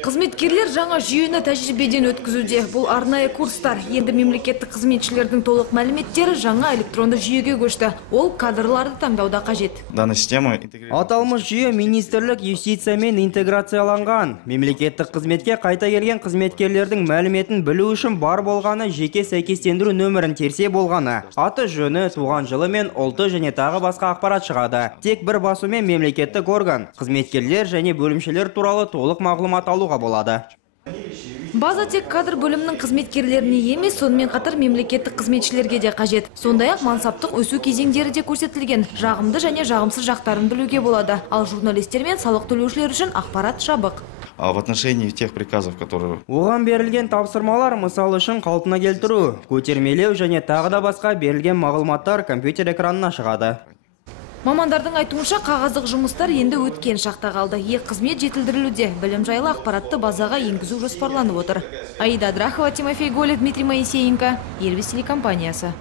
Қызметкерлер жаңа жүйені тәжірибеден өткізуде. Бұл арнайы курстар. Енді мемлекеттік қызметшілердің толық мәліметтері жаңа электронды жүйеге көшті. Ол кадрларды таңдауда қажет. Аталмыш жүйе министрлік юстициямен интеграцияланған. Мемлекеттік қызметке қайта келген қызметкерлердің мәліметін білу үшін бар болғаны жеке сәйкестендіру нөмірін терсе болғаны. Аты жөні, туған жылы мен ұлты және тағы басқа ақпарат шығады. Тек бір басумен мемлекеттік орган, қызметкерлер және бөлімшелер туралы толық мағлұмат алуға болады. База тек кадр бөлімнің қызметкерлеріне емес, сонымен қатар мемлекеттік қызметшілерге де қажет. Сондай-ақ мансаптық өсу кезеңдері де көрсетілген. Жағымды және жағымсыз жақтарын білуге болады. Ал журналистер мен салық төлеушілер үшін ақпарат жабық. В отношении тех приказов, которые... Оған берілген тапсырмалар мысал үшін қалпына келтіру, көтермелеу және тағы да басқа берілген мағлұматтар компьютер экранына шығады. Мамандардың айтуынша қағаздық жұмыстар енді өткен шақта қалды. Қызмет жетілдірілуде. Білім жайлы ақпаратты базаға енгізу жоспарланып отыр. Аида Драхова, Тимофей Голев, Дмитрий Моисеенко, Елбіз телекомпаниясы.